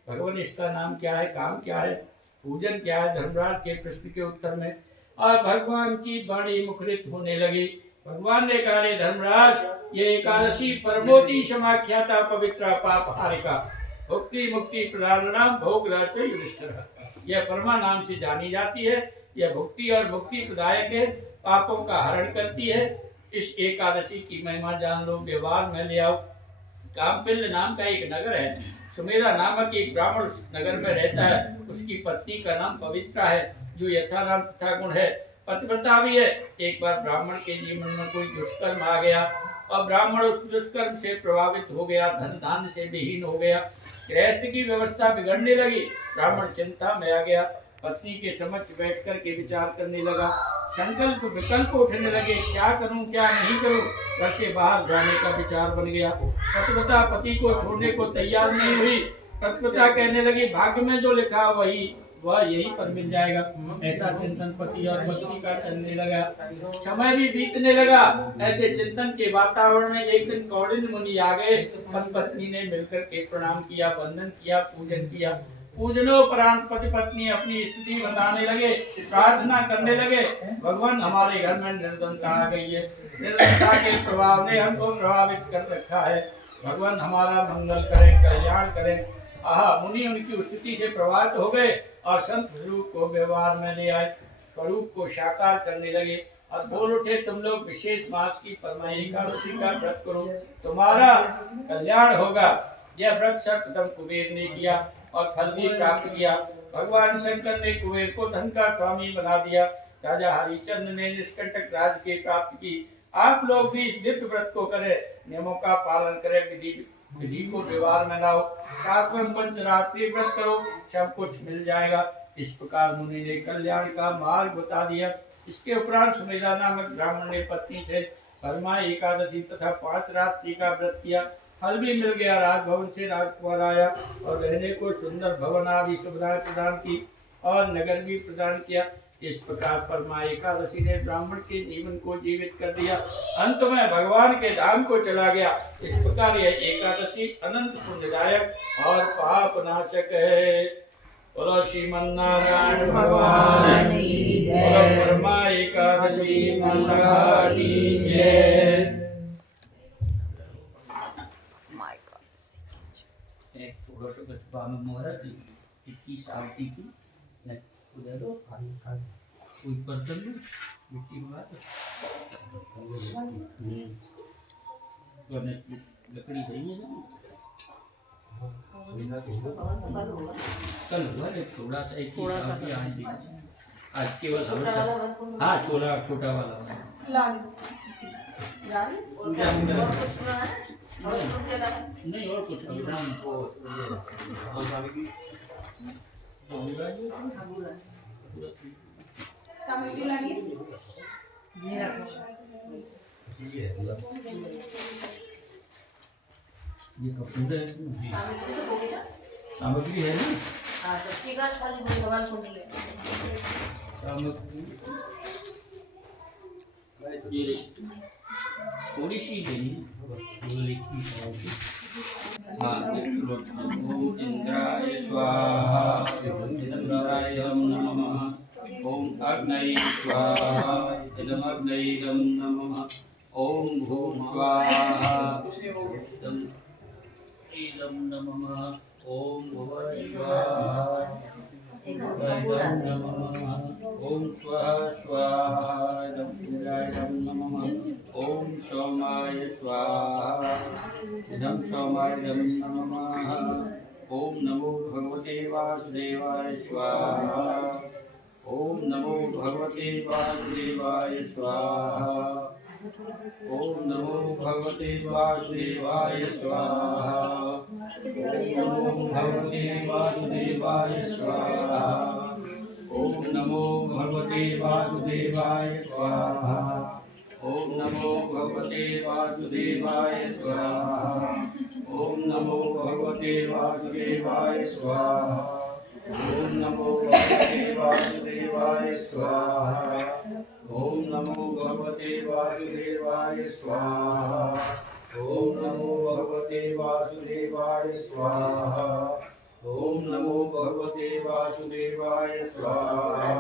भगवान इसका नाम क्या है, काम क्या है, पूजन क्या है। धर्मराज के प्रश्न के उत्तर में और भगवान की वाणी मुखरित होने लगी। भगवान ने कहा, धर्मराज, ये एकादशी परमोति समाख्याता पवित्र पाप हारिका भक्ति मुक्ति प्रदान नाम भोगदाच युधिष्ठिर। यह परमा नाम से जानी जाती है। यह भक्ति और मुक्ति प्रदायक है, पापों का हरण करती है। इस एकादशी की महिमा जान लो, व्यवहार में ले आओ। कामपिल्ल नाम का एक नगर है, सुमेधा नामक एक ब्राह्मण नगर में रहता है। उसकी पत्नी का नाम पवित्रा है, जो यथाराम तथा गुण है, पतिव्रता भी है। एक बार ब्राह्मण के जीवन में कोई दुष्कर्म आ गया और ब्राह्मण उस दुष्कर्म से प्रभावित हो गया, धन धान्य से विहीन हो गया, गृहस्थ की व्यवस्था बिगड़ने लगी। ब्राह्मण चिंता में आ गया, पत्नी के समक्ष बैठ कर के विचार करने लगा। संकल्प विकल्प उठने लगे, क्या करूं क्या नहीं करूं। घर से बाहर जाने का विचार बन गया। पतिव्रता पति को छोड़ने को तैयार नहीं हुई। पतिव्रता कहने लगी, भाग्य में जो लिखा वह यहीं पर मिल जाएगा। ऐसा चिंतन पति और पत्नी का चलने लगा। समय भी बीतने लगा। ऐसे चिंतन के वातावरण में एक दिन कौंडिन्य मुनि आ गए। पति पत्नी ने मिलकर के प्रणाम किया, वंदन किया, पूजन किया। पूजनोपरांत पति पत्नी अपनी स्थिति बताने लगे, प्रार्थना करने लगे, भगवान हमारे घर में निर्धनता आ गई है। निर्धनता के प्रभाव ने हमको प्रभावित कर रखा है। भगवान हमारा मंगल करें, कल्याण करें। मुनि उनकी स्थिति से प्रभावित हो गए और संत स्वरूप को व्यवहार में ले आए। स्वरूप को साकार करने लगे और बोल उठे, तुम लोग विशेष मास की परमा एकादशी का व्रत करो, तुम्हारा कल्याण होगा। यह व्रत सर्वप्रथम कुबेर ने किया और फल भी प्राप्त किया। भगवान शंकर ने कुबेर को धन का स्वामी बना दिया। राजा हरिचंद्र ने निष्कंटक राज्य की प्राप्ति की। आप लोग भी इस दिव्य व्रत को करें, नियमों का पालन करें, विधि को व्यवहार में लाओ, साथ में पंचरात्रि व्रत करो, सब कुछ मिल जाएगा। इस प्रकार मुनि ने कल्याण का मार्ग बता दिया। इसके उपरांत सुमेधा नामक ब्राह्मण ने पत्नी से परमा एकादशी तथा 5 रात्रि का व्रत किया। फल भी मिल गया। राजभवन से राजकुमार आया और रहने को सुंदर भवन आदि सुविधाएं प्रदान की और नगर भी प्रदान किया। इस प्रकार परमा एकादशी ने ब्राह्मण के जीवन को जीवित कर दिया। अंत में भगवान के धाम को चला गया। इस प्रकार यह एकादशी अनंत पुण्यदायक और पाप नाशक है। बोलो श्रीमन्नारायण भगवान की जय। बोलो परमा एकादशी माता की जय। कोई बर्तन मिट्टी लकड़ी नहीं है ना, कल हुआ थोड़ा सा एक आज केवल हाँ छोटा वाला नहीं और कुछ नहीं। ये कपूर है, सामग्री है ना। थोड़ी सी लेनी। ओम इंद्राय स्वाहा, इंद्राय नमः। ओम अग्नये स्वाहा, इदमग्नये नमः। ओम भूः स्वाहा, इदं नमः। ओम भुवः स्वाहा, इदं नमः। ओम स्वाहा स्वाहा इदं सूर्याय नमः। ओम सोमाय स्वाहा इदं सोमाय नमः। ओम नमो भगवते वासुदेवाय स्वाहा। ओम नमो भगवते वासुदेवाय स्वाहा। ओम नमो भगवते वासुदेवाय स्वाहा। ओम नमो भगवते वासुदेवाय स्वाहा। ओम नमो भगवते वासुदेवाय स्वाहा। ओम नमो भगवते वासुदेवाय स्वाहा। ओम नमो भगवते वासुदेवाय स्वाहा। ओम नमो भगवते वासुदेवाय स्वाहा। ओम नमो भगवते वासुदेवाय स्वाहा। ओम नमो भगवते वासुदेवाय स्वाहा। ओम नमो भगवते वासुदेवाय स्वाहा।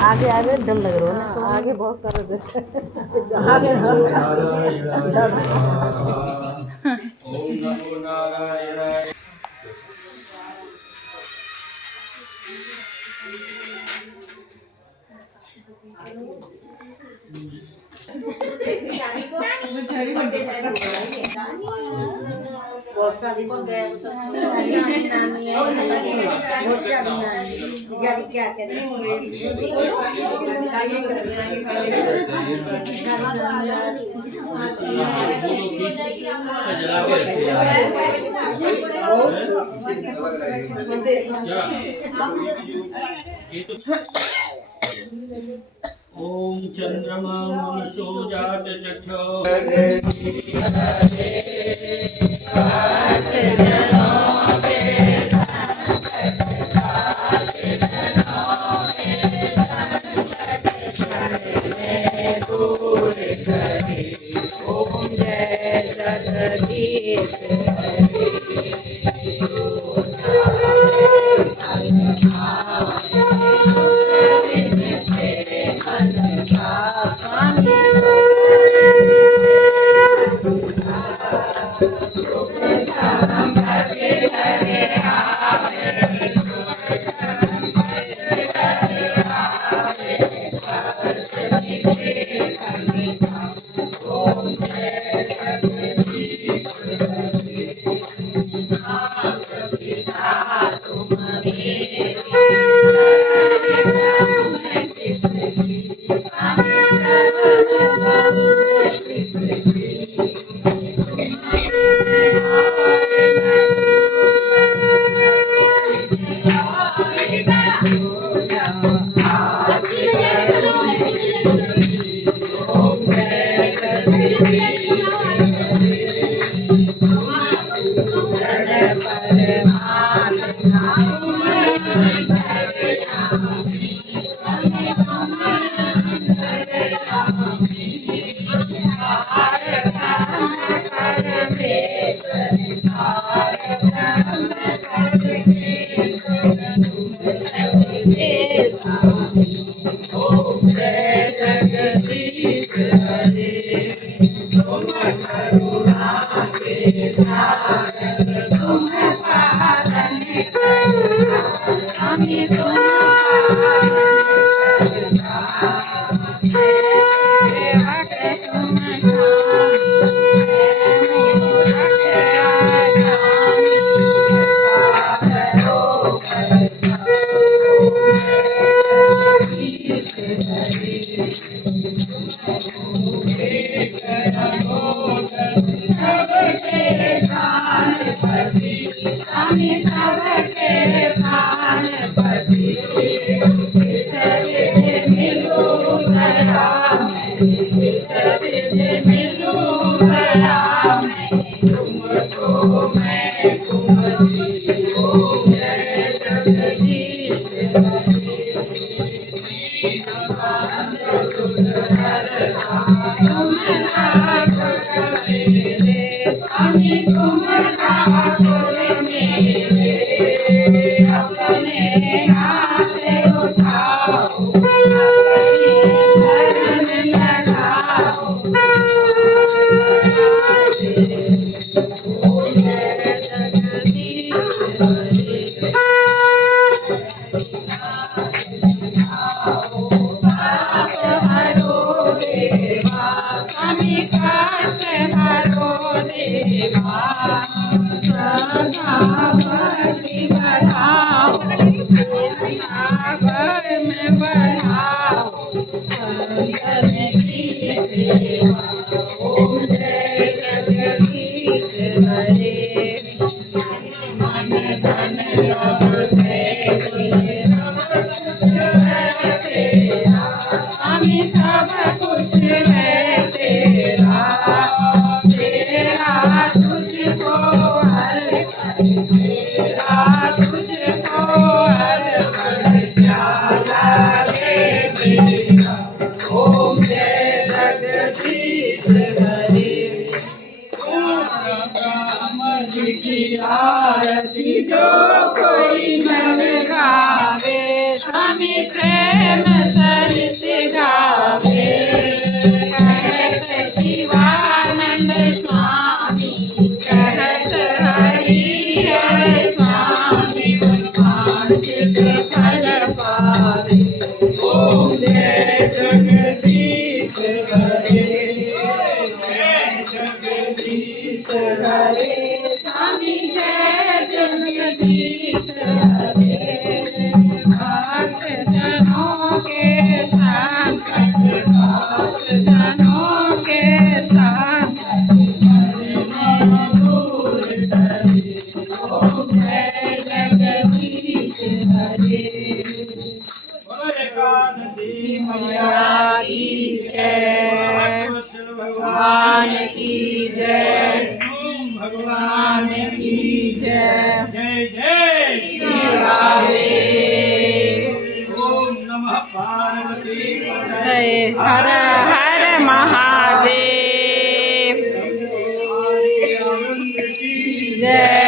आगे आगे डर लग रहा है ना, आगे बहुत सारा आगे ओम नमो नारायणाय। क्या करें ओम चंद्रमा मनसो जात चक्षो ओम जय जगदीश स्वामी सब कुछ है तेरा, तेरा तुझको अर्पण, तेरा तुझको अर्पण, क्या लागे तेरा। ओम जय जगदीश हरे। ब्रह्म की आरती जो कोई मन गावे, स्वामी प्रेम सहित गावे। कहत शिवानंद स्वामी, कहत हरि हर स्वामी, वांछित फल पावे। ओम जय जगदीश हरे, जय जगदीश हरे। स्वामी जय जगदीश हरे। भक्त जनों के संकट, भक्त जनों के संकट दूर करे। ओम जय जगदीश हरे। मैया की जय, भगवान की जय, भगवान की जय। जय जय श्री राधे। ओम नमः पार्वती जय हर हर महादेव। जय